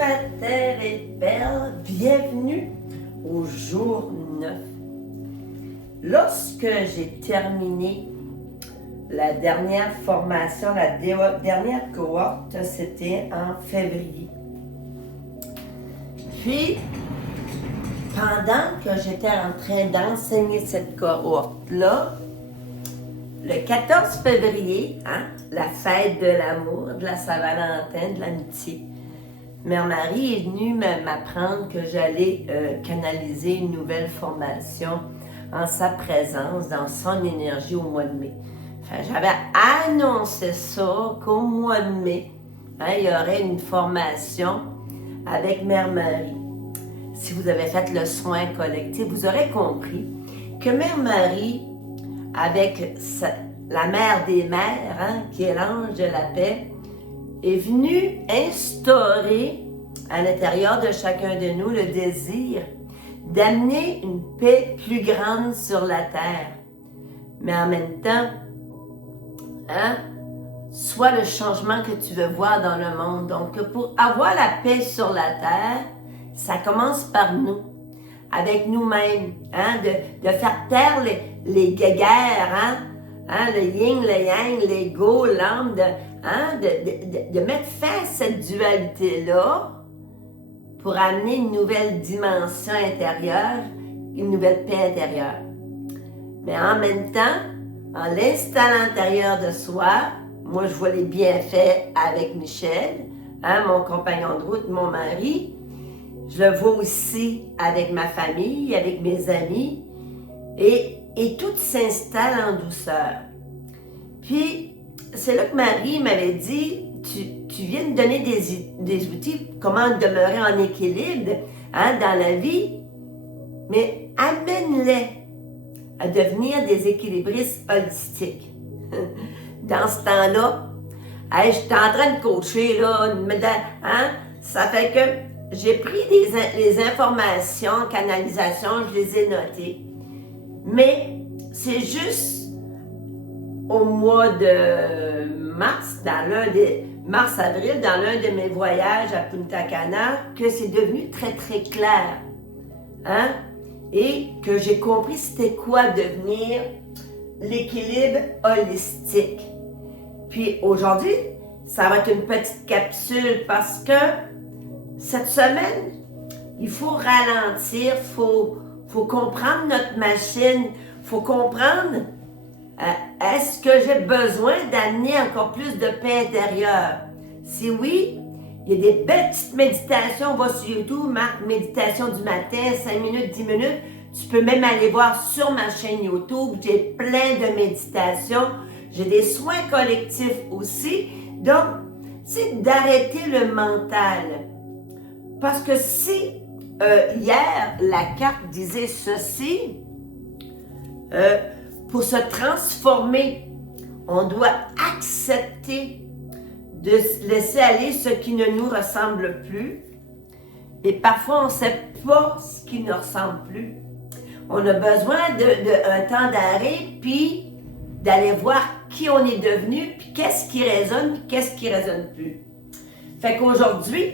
ma terre est belle, bienvenue au jour 9. Lorsque j'ai terminé la dernière formation, la dernière cohorte, c'était en février. Puis, pendant que j'étais en train d'enseigner cette cohorte-là, le 14 février, la fête de l'amour, de la Saint-Valentin, de l'amitié, Mère Marie est venue m'apprendre que j'allais canaliser une nouvelle formation en sa présence, dans son énergie au mois de mai. Enfin, j'avais annoncé ça qu'au mois de mai, il y aurait une formation avec Mère Marie. Si vous avez fait le soin collectif, vous aurez compris que Mère Marie, avec la mère des mères, qui est l'ange de la paix, est venue instaurer à l'intérieur de chacun de nous le désir d'amener une paix plus grande sur la terre. Mais en même temps, soit le changement que tu veux voir dans le monde. Donc, pour avoir la paix sur la terre, ça commence par nous, avec nous-mêmes, de faire taire les guéguerres, le yin, le yang, l'ego, l'âme, de mettre fin à cette dualité-là pour amener une nouvelle dimension intérieure, une nouvelle paix intérieure. Mais en même temps, en l'installant à l'intérieur de soi, moi je vois les bienfaits avec Michel, mon compagnon de route, mon mari. Je le vois aussi avec ma famille, avec mes amis, et tout s'installe en douceur. Puis, c'est là que Marie m'avait dit, tu viens de donner des outils, comment demeurer en équilibre dans la vie, mais amène-les à devenir des équilibristes holistiques. Dans ce temps-là, je suis en train de coacher, là, ça fait que j'ai pris les informations, canalisations, je les ai notées. Mais c'est juste au mois de mars, mars-avril, dans l'un de mes voyages à Punta Cana, que c'est devenu très, très clair. Et que j'ai compris c'était quoi devenir l'équilibre holistique. Puis aujourd'hui, ça va être une petite capsule parce que cette semaine, il faut ralentir, faut comprendre notre machine, faut comprendre est-ce que j'ai besoin d'amener encore plus de paix intérieure? Si oui, il y a des belles petites méditations, on va sur YouTube, marque méditation du matin, 5 minutes, 10 minutes. Tu peux même aller voir sur ma chaîne YouTube, j'ai plein de méditations. J'ai des soins collectifs aussi. Donc, c'est d'arrêter le mental. Parce que si hier, la carte disait ceci, pour se transformer, on doit accepter de laisser aller ce qui ne nous ressemble plus. Et parfois, on ne sait pas ce qui ne ressemble plus. On a besoin d'un temps d'arrêt, puis d'aller voir qui on est devenu, puis qu'est-ce qui résonne, puis qu'est-ce qui ne résonne plus. Fait qu'aujourd'hui,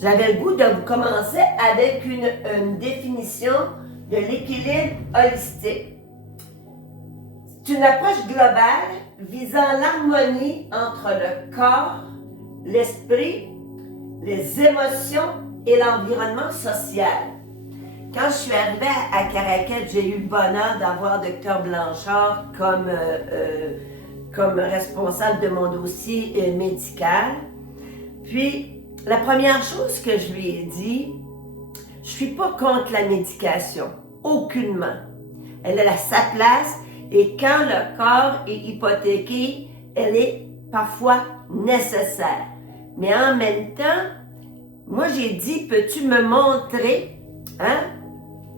j'avais le goût de vous commencer avec une définition de l'équilibre holistique. C'est une approche globale visant l'harmonie entre le corps, l'esprit, les émotions et l'environnement social. Quand je suis arrivée à Caraquet, j'ai eu le bonheur d'avoir Dr Blanchard comme responsable de mon dossier médical. Puis, la première chose que je lui ai dit, je ne suis pas contre la médication, aucunement. Elle a sa place et quand le corps est hypothéqué, elle est parfois nécessaire. Mais en même temps, moi j'ai dit, peux-tu me montrer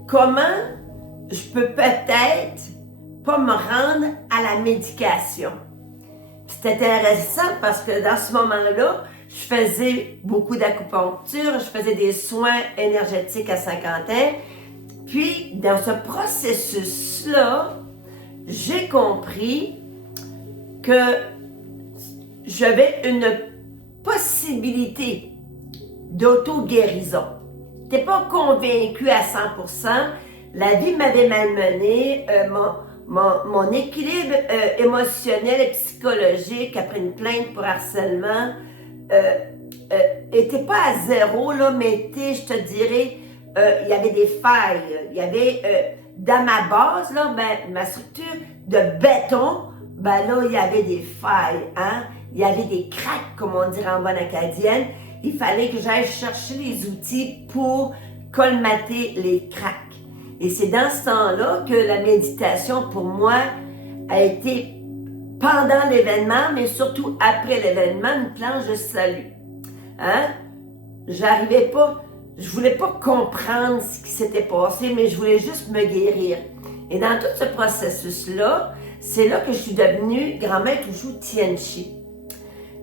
comment je peux peut-être pas me rendre à la médication? C'est intéressant parce que dans ce moment-là, je faisais beaucoup d'acupuncture, je faisais des soins énergétiques à Saint-Quentin. Puis, dans ce processus-là, j'ai compris que j'avais une possibilité d'auto-guérison. Tu n'es pas convaincu à 100%. La vie m'avait malmené. Mon équilibre émotionnel et psychologique après une plainte pour harcèlement était pas à zéro, là, mais était, je te dirais, il y avait des failles. Il y avait, dans ma base, là, ma structure de béton, ben là, il y avait des failles, hein? Il y avait des cracks, comme on dirait en bonne acadienne. Il fallait que j'aille chercher les outils pour colmater les cracks. Et c'est dans ce temps-là que la méditation, pour moi, a été pendant l'événement, mais surtout après l'événement, une planche de salut. Hein? J'arrivais pas, je voulais pas comprendre ce qui s'était passé, mais je voulais juste me guérir. Et dans tout ce processus-là, c'est là que je suis devenue grand maître Wushu Tianchi.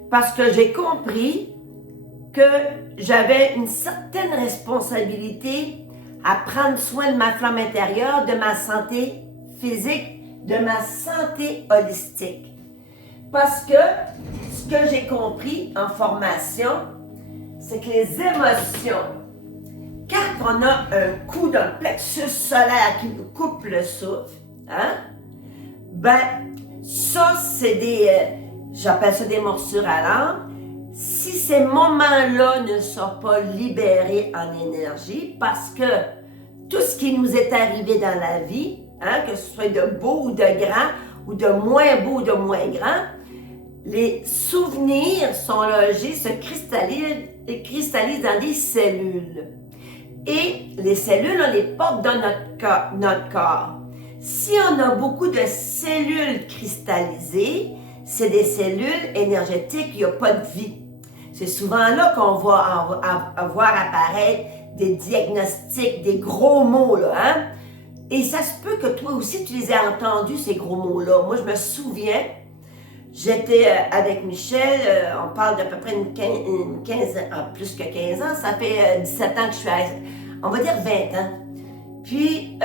Parce que j'ai compris que j'avais une certaine responsabilité à prendre soin de ma flamme intérieure, de ma santé physique, de ma santé holistique. Parce que ce que j'ai compris en formation, c'est que les émotions, quand on a un coup dans le plexus solaire qui nous coupe le souffle, hein, ben ça c'est des, j'appelle ça des morsures à l'âme. Si ces moments-là ne sont pas libérés en énergie, parce que tout ce qui nous est arrivé dans la vie, hein, que ce soit de beau ou de grand, ou de moins beau ou de moins grand, les souvenirs sont logés, se cristallisent dans des cellules. Et les cellules, on les porte dans notre corps. Si on a beaucoup de cellules cristallisées, c'est des cellules énergétiques, il n'y a pas de vie. C'est souvent là qu'on va voir apparaître des diagnostics, des gros mots, là, hein? Et ça se peut que toi aussi, tu les aies entendus, ces gros mots-là. Moi, je me souviens, j'étais avec Michel, on parle d'à peu près plus que 15 ans, ça fait 17 ans que je suis on va dire 20 ans. Puis,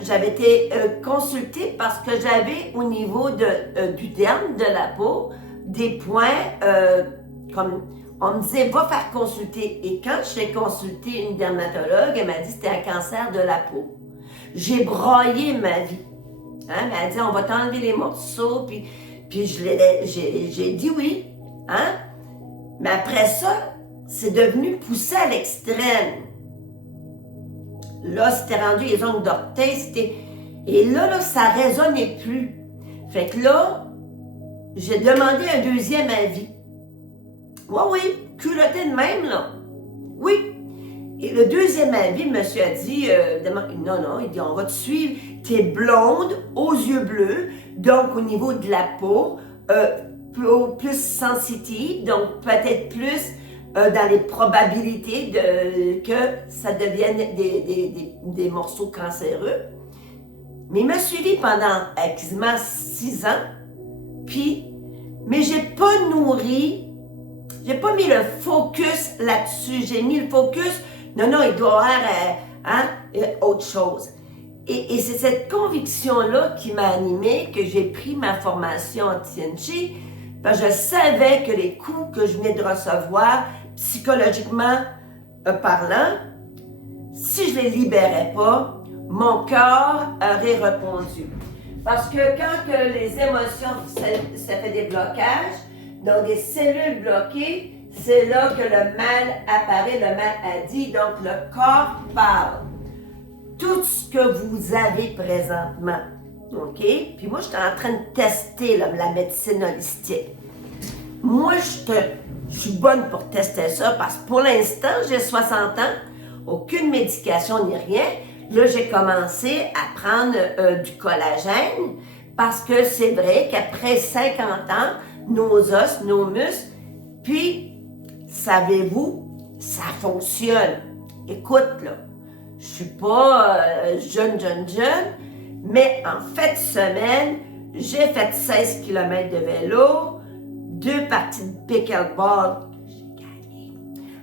j'avais été consultée parce que j'avais au niveau du derme, de la peau, des points comme on me disait, va faire consulter. Et quand j'ai consulté une dermatologue, elle m'a dit c'était un cancer de la peau. J'ai braillé ma vie. Hein? Elle a dit, on va t'enlever les morceaux. Puis j'ai dit oui. Hein? Mais après ça, c'est devenu poussé à l'extrême. Là, c'était rendu les ongles d'orteil. Et là, ça ne résonnait plus. Fait que là, j'ai demandé un deuxième avis. Oui, culotté de même, là. Oui. Et le deuxième avis, le monsieur a dit, non, il dit, on va te suivre, t'es blonde, aux yeux bleus, donc au niveau de la peau, plus sensitive, donc peut-être plus dans les probabilités que ça devienne des morceaux cancéreux. Mais il m'a suivi pendant quasiment 6 ans, mais j'ai pas j'ai pas mis le focus là-dessus. J'ai mis le focus, non, il doit y avoir autre chose. Et c'est cette conviction-là qui m'a animée, que j'ai pris ma formation en Tianchi, parce que je savais que les coups que je venais de recevoir, psychologiquement parlant, si je les libérais pas, mon corps aurait répondu. Parce que quand les émotions, ça fait des blocages, donc des cellules bloquées, c'est là que le mal apparaît, le mal a dit, donc le corps parle. Tout ce que vous avez présentement, OK? Puis moi, j'étais en train de tester là, la médecine holistique. Moi, je suis bonne pour tester ça parce que pour l'instant, j'ai 60 ans, aucune médication ni rien. Là, j'ai commencé à prendre du collagène parce que c'est vrai qu'après 50 ans, nos os, nos muscles, puis, savez-vous, ça fonctionne. Écoute, là, je suis pas jeune, mais en fin de semaine, j'ai fait 16 km de vélo, 2 parties de pickleball que j'ai gagné.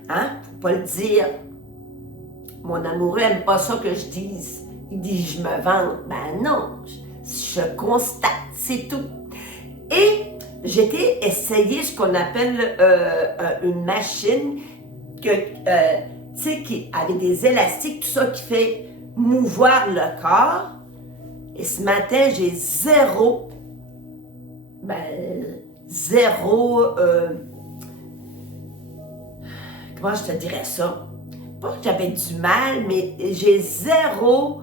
Hein? Faut pas le dire. Mon amoureux aime pas ça que je dise. Il dit, je me vante. Ben non, je constate, c'est tout. Et j'ai essayé ce qu'on appelle une machine tu sais, qui avec des élastiques, tout ça qui fait mouvoir le corps. Et ce matin, j'ai zéro, comment je te dirais ça? Pas que j'avais du mal, mais j'ai zéro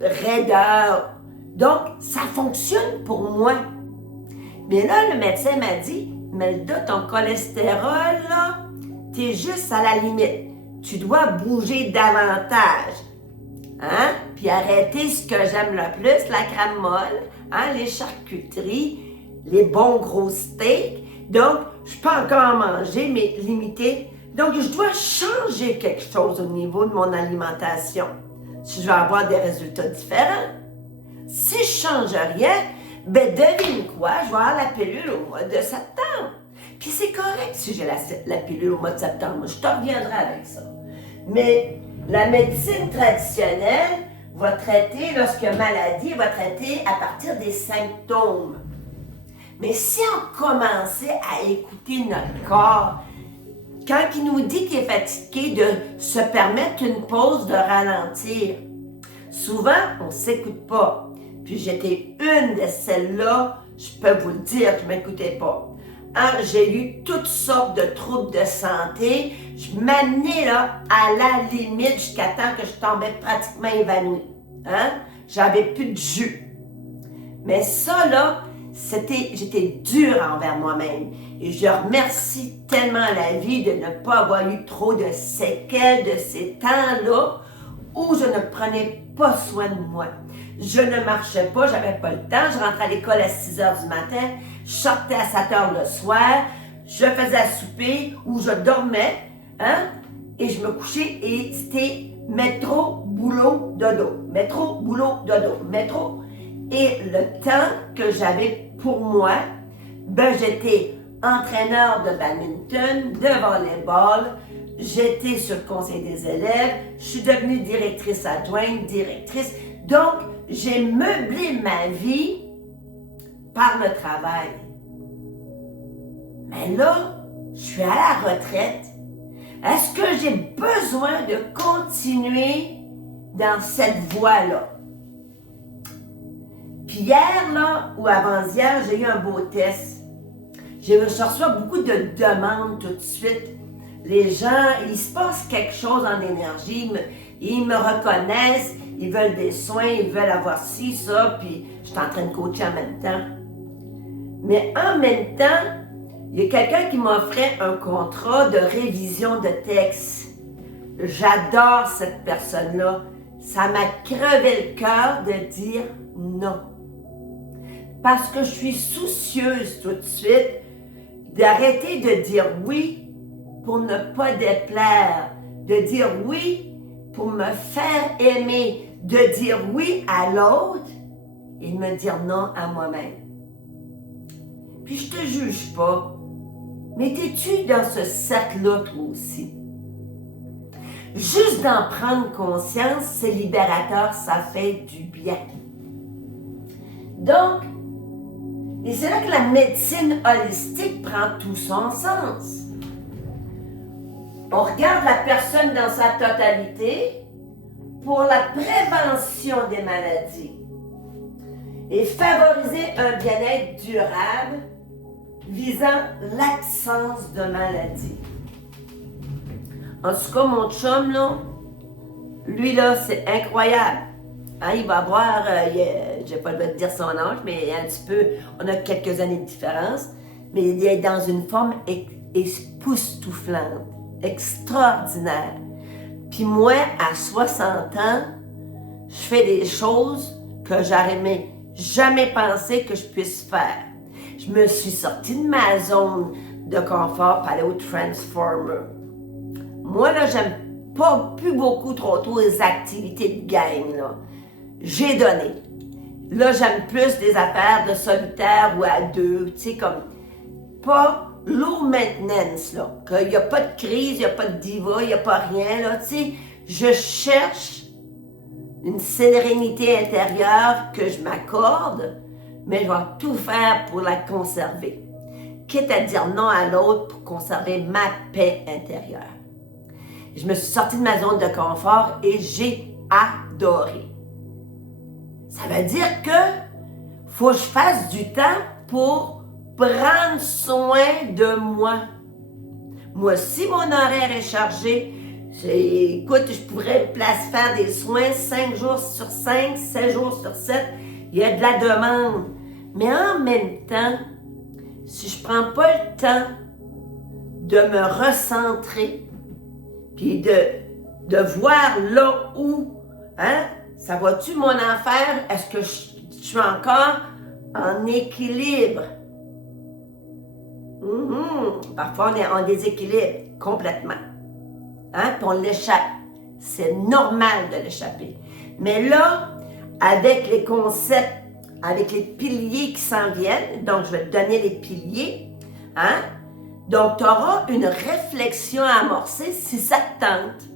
raideur. Donc, ça fonctionne pour moi. Mais là, le médecin m'a dit, Melda, ton cholestérol, là, t'es juste à la limite. Tu dois bouger davantage. Hein? Puis arrêter ce que j'aime le plus, la crème molle, hein? Les charcuteries, les bons gros steaks. Donc, je peux encore en manger, mais limité. Donc, je dois changer quelque chose au niveau de mon alimentation si je veux avoir des résultats différents. Si je ne change rien, ben devine quoi, je vais avoir la pilule au mois de septembre. Puis c'est correct si j'ai la pilule au mois de septembre, je te reviendrai avec ça. Mais la médecine traditionnelle va traiter, lorsqu'il y a maladie, va traiter à partir des symptômes. Mais si on commençait à écouter notre corps, quand il nous dit qu'il est fatigué, de se permettre une pause, de ralentir. Souvent, on ne s'écoute pas. Puis j'étais une de celles-là, je peux vous le dire, je ne m'écoutais pas. Hein, j'ai eu toutes sortes de troubles de santé. Je m'amenais là à la limite jusqu'à temps que je tombais pratiquement évanouie. Hein? J'avais plus de jus. Mais ça là, j'étais dure envers moi-même. Et je remercie tellement la vie de ne pas avoir eu trop de séquelles de ces temps-là où je ne prenais pas soin de moi. Je ne marchais pas, j'avais pas le temps. Je rentrais à l'école à 6 heures du matin, je sortais à 7 heures le soir, je faisais à souper ou je dormais, hein, et je me couchais et c'était métro, boulot, dodo. Métro, boulot, dodo. Métro. Et le temps que j'avais pour moi, ben j'étais entraîneur de badminton, de volleyball, j'étais sur le conseil des élèves, je suis devenue directrice adjointe, directrice. Donc, j'ai meublé ma vie par le travail. Mais là, je suis à la retraite. Est-ce que j'ai besoin de continuer dans cette voie-là? Puis hier, là, ou avant-hier, j'ai eu un beau test. Je reçois beaucoup de demandes tout de suite. Les gens, il se passe quelque chose en énergie, ils me reconnaissent, ils veulent des soins, ils veulent avoir ci, ça, puis je suis en train de coacher en même temps. Mais en même temps, il y a quelqu'un qui m'offrait un contrat de révision de texte. J'adore cette personne-là. Ça m'a crevé le cœur de dire non. Parce que je suis soucieuse tout de suite d'arrêter de dire oui pour ne pas déplaire, de dire oui pour me faire aimer, de dire oui à l'autre et de me dire non à moi-même. Puis je te juge pas, mais t'es-tu dans ce cercle-là toi aussi? Juste d'en prendre conscience, c'est libérateur, ça fait du bien. Donc, et c'est là que la médecine holistique prend tout son sens. On regarde la personne dans sa totalité pour la prévention des maladies et favoriser un bien-être durable visant l'absence de maladie. En tout cas, mon chum, là, lui, là, c'est incroyable. Hein, il va avoir, je n'ai pas le droit de dire son âge, mais un petit peu, on a quelques années de différence, mais il est dans une forme époustouflante, extraordinaire. Puis moi, à 60 ans, je fais des choses que j'aurais jamais pensé que je puisse faire. Je me suis sortie de ma zone de confort pour aller au Transformer. Moi, là, j'aime pas plus beaucoup trop les activités de gang, là. J'ai donné. Là, j'aime plus des affaires de solitaire ou à deux, tu sais, comme pas low maintenance, là. Qu'il n'y a pas de crise, il n'y a pas de diva, il n'y a pas rien, là, tu sais. Je cherche une sérénité intérieure que je m'accorde, mais je vais tout faire pour la conserver. quitte à dire non à l'autre pour conserver ma paix intérieure. Je me suis sortie de ma zone de confort et j'ai adoré. Ça veut dire que faut que je fasse du temps pour prendre soin de moi. Moi, si mon horaire est chargé, écoute, je pourrais faire des soins 5 jours sur 5, 7 jours sur 7. Il y a de la demande. Mais en même temps, si je ne prends pas le temps de me recentrer, puis de voir là où, hein, ça va-tu mon affaire? Est-ce que je suis encore en équilibre? Parfois, on est en déséquilibre complètement. Hein? Puis on l'échappe. C'est normal de l'échapper. Mais là, avec les concepts, avec les piliers qui s'en viennent, donc je vais te donner les piliers, hein? Donc, tu auras une réflexion à amorcer si ça te tente.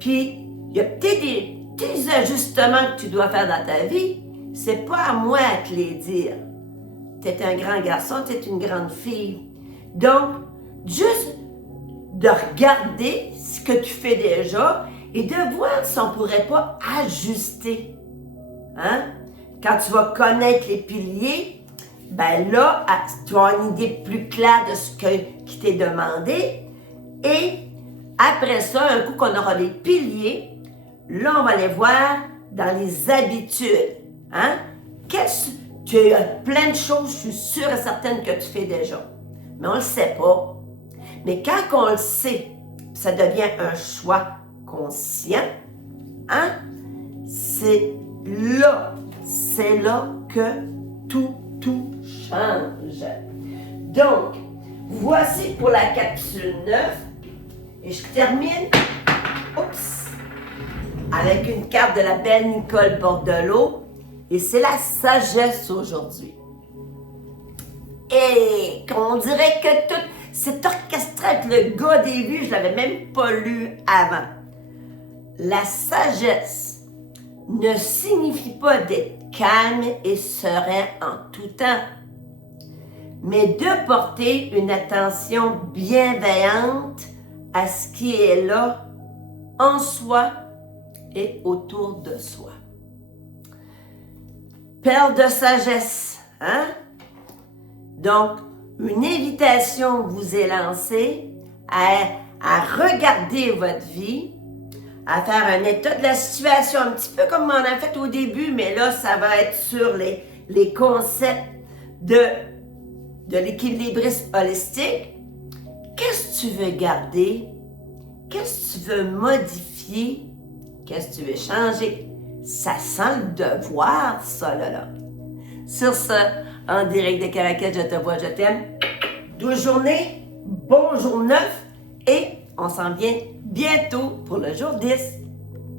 Puis, il y a peut-être des petits ajustements que tu dois faire dans ta vie. C'est pas à moi à te les dire. Tu es un grand garçon, tu es une grande fille. Donc, juste de regarder ce que tu fais déjà et de voir si on ne pourrait pas ajuster. Hein? Quand tu vas connaître les piliers, ben là, tu as une idée plus claire de ce qui t'est demandé. Et après ça, un coup qu'on aura les piliers, là, on va aller voir dans les habitudes. Hein? Tu as plein de choses, je suis sûre et certaine que tu fais déjà. Mais on ne le sait pas. Mais quand on le sait, ça devient un choix conscient, hein? C'est là que tout change. Donc, voici pour la capsule 9. Et je termine, avec une carte de la belle Nicole Bordelot. Et c'est la sagesse aujourd'hui. Et on dirait que tout, c'est orchestré avec le gars des vues, je ne l'avais même pas lu avant. La sagesse ne signifie pas d'être calme et serein en tout temps, mais de porter une attention bienveillante à ce qui est là, en soi et autour de soi. Perle de sagesse, hein? Donc, une invitation vous est lancée à regarder votre vie, à faire un état de la situation, un petit peu comme on a fait au début, mais là, ça va être sur les concepts de l'équilibrisme holistique. Qu'est-ce que tu veux garder? Qu'est-ce que tu veux modifier? Qu'est-ce que tu veux changer? Ça sent le devoir, ça, là. Sur ce, en direct de Caracal, je te vois, je t'aime. 12 journées, bon jour 9 et on s'en vient bientôt pour le jour 10.